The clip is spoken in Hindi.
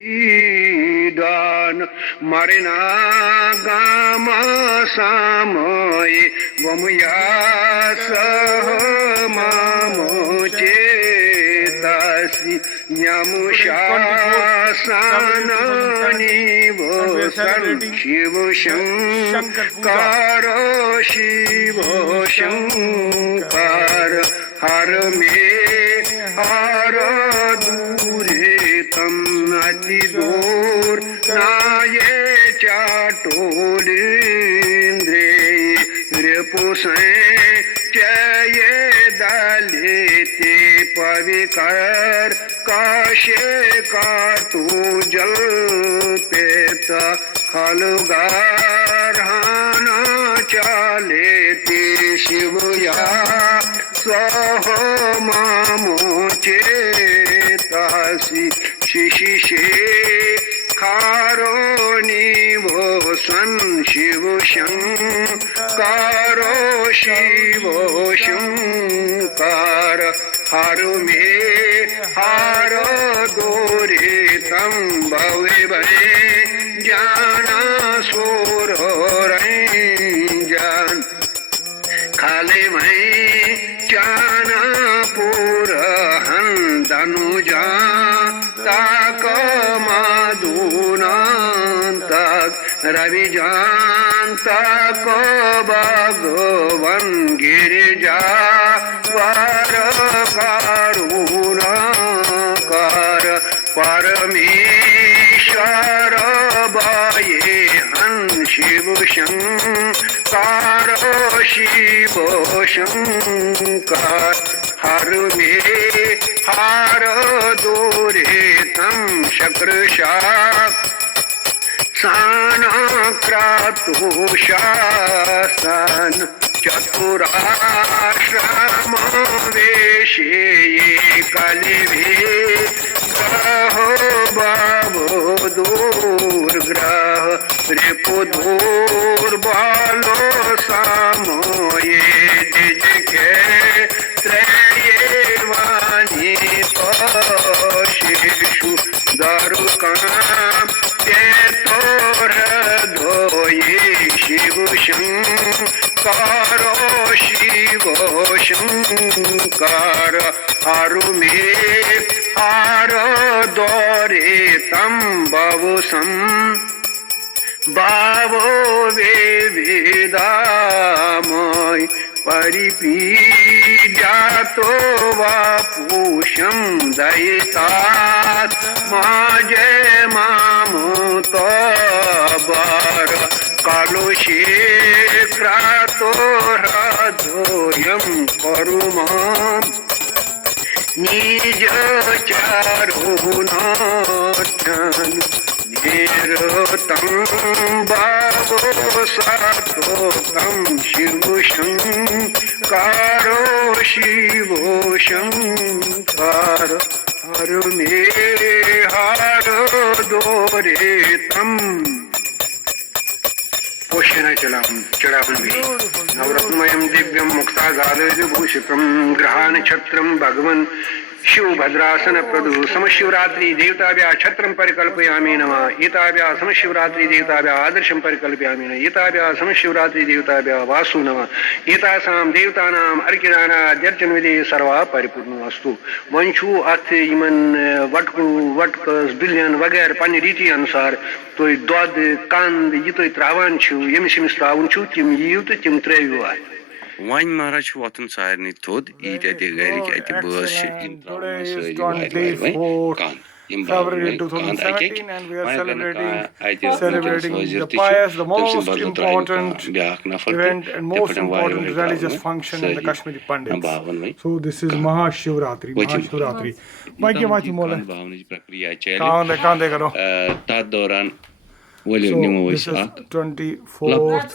Dan marina gama samye vamya sahamamuchetasi nyamushasanani vosan shiva shankara shiva shankara har me har dure tam ati dur naye chatolindre repusai chaye dalite pavikar kashe kartu jal peta khalgar hana chalete shivya swaho mamuchetasi शिशिषे खारोनि वोसन Shiv शंकारो Shiv Shankar हर मे हर दोरे तम भवे भवे जाना सोर रंजन खाले मैं चाना पुर हन धनुजा ताक माधुनांतक रविजांतक भगवन गिरिजा वर करुणाकर परमेश्वर बाये हन शिव शंकर शिव शंकर हर मे हर दोरे तम शक्रशाक सानाक्रातो शासन चतुराश्रम वेशे कलिवे ग्रहो बाबो दुर्ग्रह रिपुदुर्बालो सामोये जिजके त्रये वाणी शिशु दारुकाम ते तोर धोये शिव शंकर शिव शंकर हरु मे हर दोरे तम भवसम भावो वे वेदामय परिपीजातो वापुषं दयितात माजे मामुतो बर कालुषे क्रातो राधोयं करुमां निज चारुनाथन निरतं भावो सात्वकं शिव शंकरो शिव शंकर हर मे हर दोरे तम चढ़ावी नवरत्नमयं दिव्यं मुक्तागारभूषितं ग्रहान छत्रं भगवन् शिव भद्रासन प्रदु समशिवरात्रि देवताभ्या छत्रं परिकल्पयामि नमः एताभ्या समशिवरात्रि देवताभ्या आदर्शं परिकल्पयामि नमः एताभ्या समशिवरात्रि देवताभ्या वासु नमः एतासां देवतानां अर्चनाद्यर्चन विधि सर्वा परिपूर्णमस्तु वंशु अथ यमन वटकस बिलियन वगैरह पन्ने रीति अनुसार तुय दोद कंद यह तुय त्रावान छु यमिस यमिस त्रावुन छु तिम यिव तो तिम त्रैव आय One Maharaj Watan Sarni Tod, eat at the Gary at the bush in February 2017, and we are celebrating the pious, the most important event and most important religious function in the Kashmiri Pandits. So this is Mahashivratri. Mahashivratri. So this is 24th.